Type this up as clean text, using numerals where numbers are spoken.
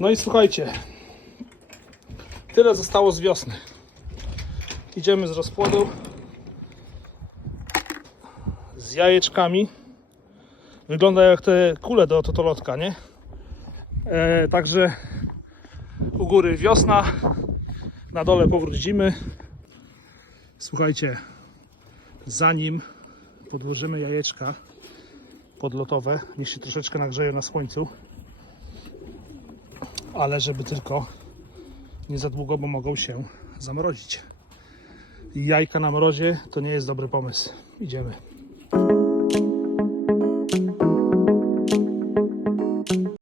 No i słuchajcie, tyle zostało z wiosny. Idziemy z rozpłodu z jajeczkami. Wygląda jak te kule do totolotka, nie? Także u góry wiosna, na dole powrót zimy. Słuchajcie, zanim podłożymy jajeczka podlotowe, niech się troszeczkę nagrzeją na słońcu, ale żeby tylko nie za długo, bo mogą się zamrozić. Jajka na mrozie to nie jest dobry pomysł. Idziemy.